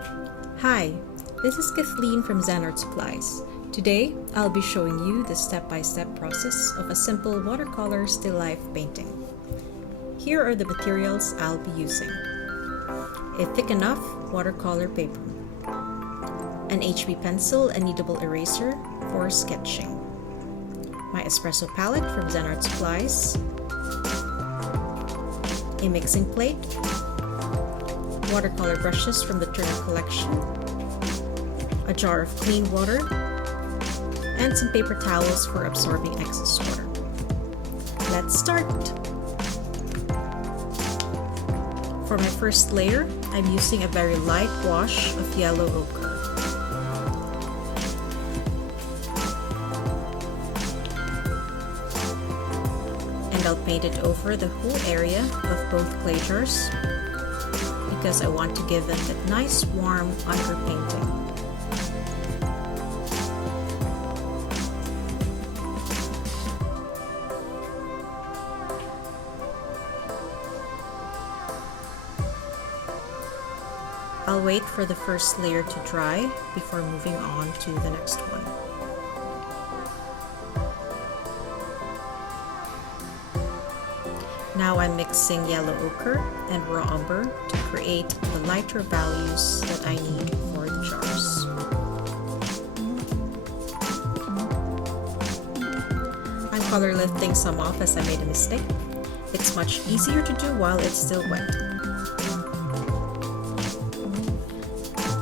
Hi, this is Kathleen from Zen Art Supplies. Today, I'll be showing you the step-by-step process of a simple watercolor still life painting. Here are the materials I'll be using. A thick enough watercolor paper, an HB pencil and kneadable eraser for sketching, my espresso palette from Zen Art Supplies, a mixing plate, watercolor brushes from the Turner collection, a jar of clean water, and some paper towels for absorbing excess water. Let's start! For my first layer, I'm using a very light wash of yellow ochre. And I'll paint it over the whole area of both clay jars because I want to give them that nice warm underpainting. I'll wait for the first layer to dry before moving on to the next one. Now I'm mixing yellow ochre and raw umber to create the lighter values that I need for the jars. I'm color lifting some off as I made a mistake. It's much easier to do while it's still wet.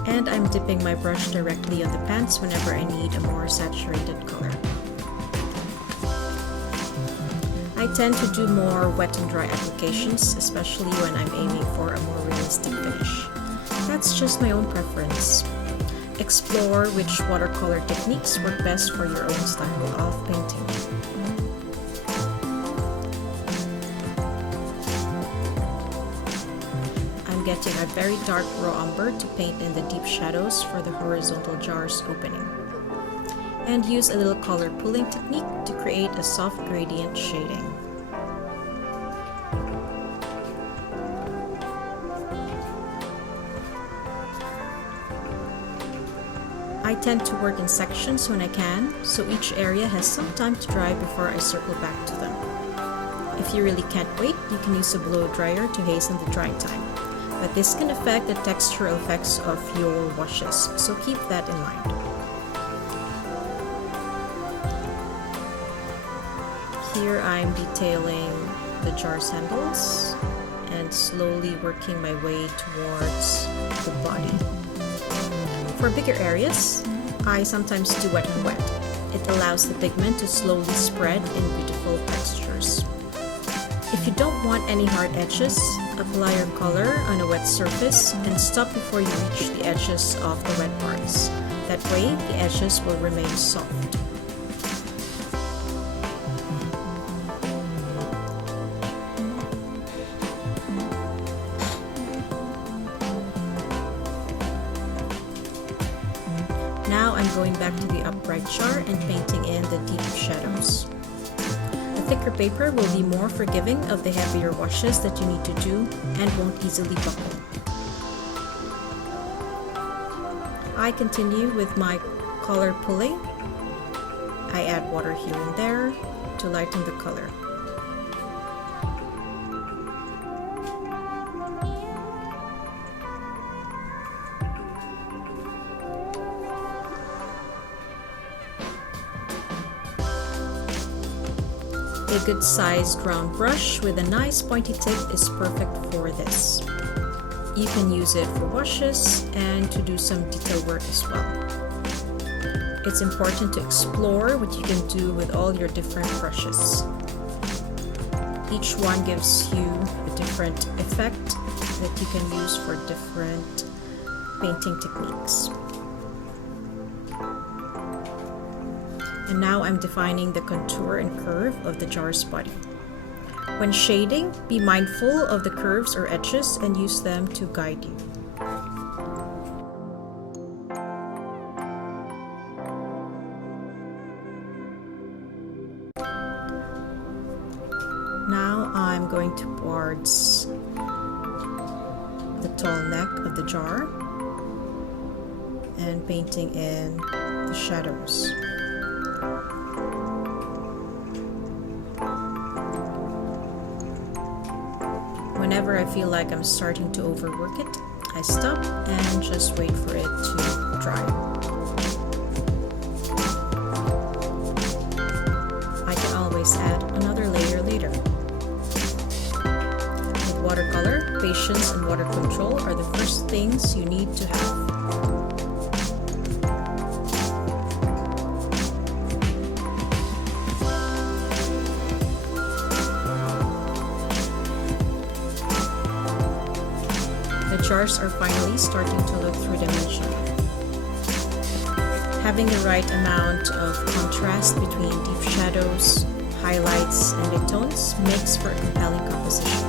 And I'm dipping my brush directly on the pans whenever I need a more saturated color. I tend to do more wet and dry applications, especially when I'm aiming for a more realistic finish. That's just my own preference. Explore which watercolor techniques work best for your own style of painting. I'm getting a very dark raw umber to paint in the deep shadows for the horizontal jar's opening. And use a little color pulling technique to create a soft gradient shading. I tend to work in sections when I can, so each area has some time to dry before I circle back to them. If you really can't wait, you can use a blow dryer to hasten the drying time, but this can affect the textural effects of your washes, so keep that in mind. Here I'm detailing the jar's handles and slowly working my way towards the body. For bigger areas, I sometimes do wet and wet. It allows the pigment to slowly spread in beautiful textures. If you don't want any hard edges, apply your color on a wet surface and stop before you reach the edges of the wet parts. That way, the edges will remain soft. Now I'm going back to the upright jar and painting in the deep shadows. The thicker paper will be more forgiving of the heavier washes that you need to do and won't easily buckle. I continue with my color pulling. I add water here and there to lighten the color. A good sized round brush with a nice pointy tip is perfect for this. You can use it for washes and to do some detail work as well. It's important to explore what you can do with all your different brushes. Each one gives you a different effect that you can use for different painting techniques. And now I'm defining the contour and curve of the jar's body. When shading, be mindful of the curves or edges and use them to guide you. Now I'm going towards the tall neck of the jar and painting in the shadows. Whenever I feel like I'm starting to overwork it, I stop and just wait for it to dry. I can always add another layer later. With watercolor, patience and water control are the first things you need to have. The jars are finally starting to look three-dimensional. Having the right amount of contrast between deep shadows, highlights, and midtones makes for a compelling composition.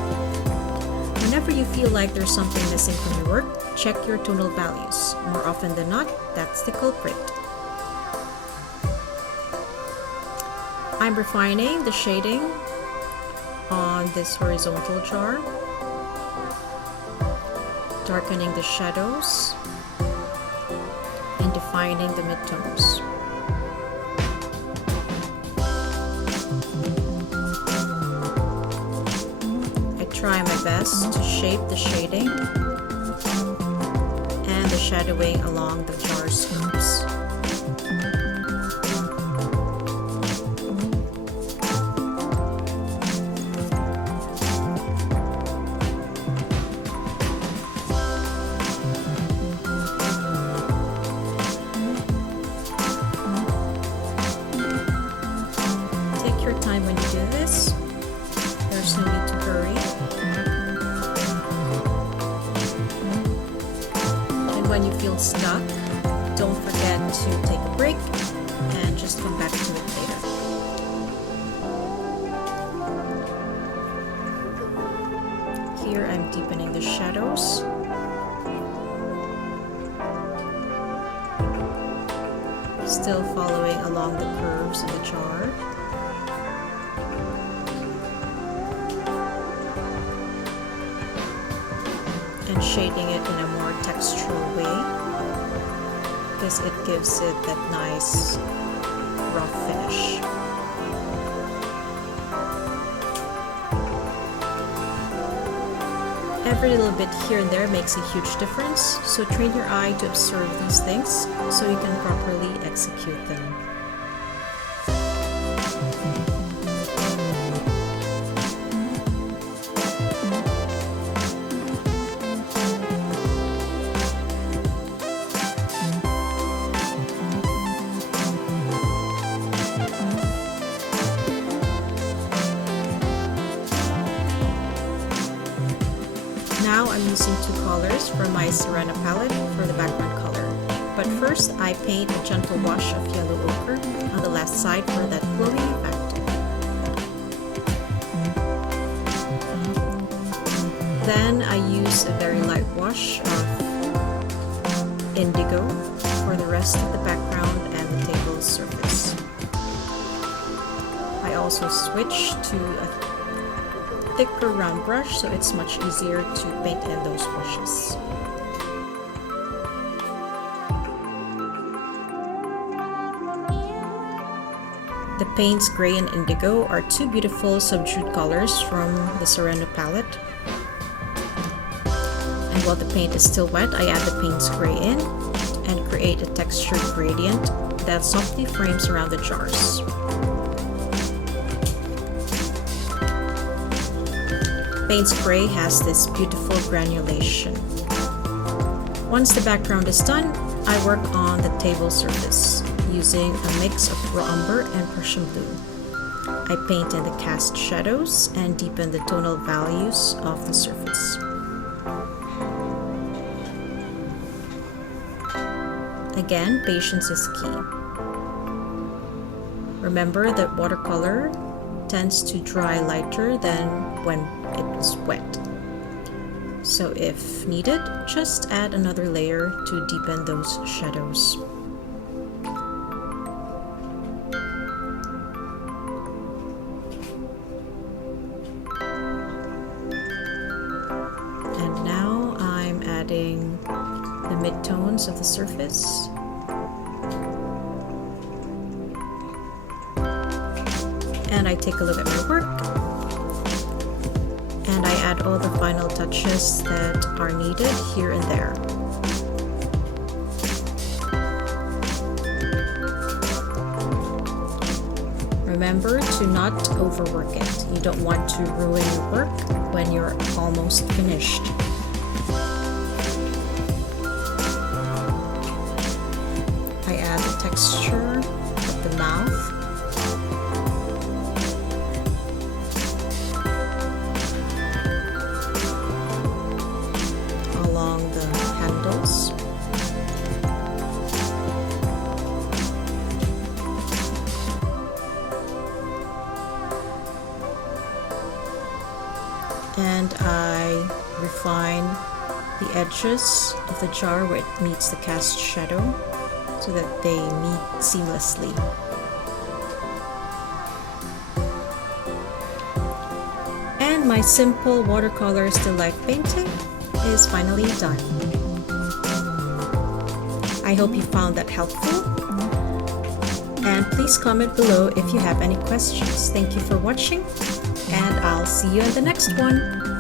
Whenever you feel like there's something missing from your work, check your tonal values. More often than not, that's the culprit. I'm refining the shading on this horizontal jar, darkening the shadows, and defining the midtones. I try my best to shape the shading and the shadowing along the jar's curves. Time when you do this, there's no need to hurry. And when you feel stuck, don't forget to take a break and just come back to it later. Here I'm deepening the shadows. Still following along the curves of the jar. And shading it in a more textural way because it gives it that nice rough finish. Every little bit here and there makes a huge difference, so train your eye to observe these things so you can properly execute them. Now I'm using two colors from my Serena palette for the background color. But first, I paint a gentle wash of yellow ochre on the left side for that glowy effect. Then I use a very light wash of indigo for the rest of the background and the table surface. I also switch to a thicker round brush so it's much easier to paint in those brushes. The paints gray and indigo are two beautiful subdued colors from the Serena palette. And while the paint is still wet, I add the paints gray in and create a textured gradient that softly frames around the jars. Paints gray has this beautiful granulation. Once the background is done, I work on the table surface using a mix of raw umber and Prussian blue. I paint in the cast shadows and deepen the tonal values of the surface. Again, patience is key. Remember that watercolor tends to dry lighter than when it was wet. So if needed, just add another layer to deepen those shadows. And now I'm adding the midtones of the surface. And I take a look at my work, and I add all the final touches that are needed here and there. Remember to not overwork it. You don't want to ruin your work when you're almost finished. I add the texture of the mouth. Along the handles. And I refine the edges of the jar where it meets the cast shadow so that they meet seamlessly. And my simple watercolor still life painting is finally done. I hope you found that helpful, and please comment below if you have any questions. Thank you for watching, and I'll see you in the next one.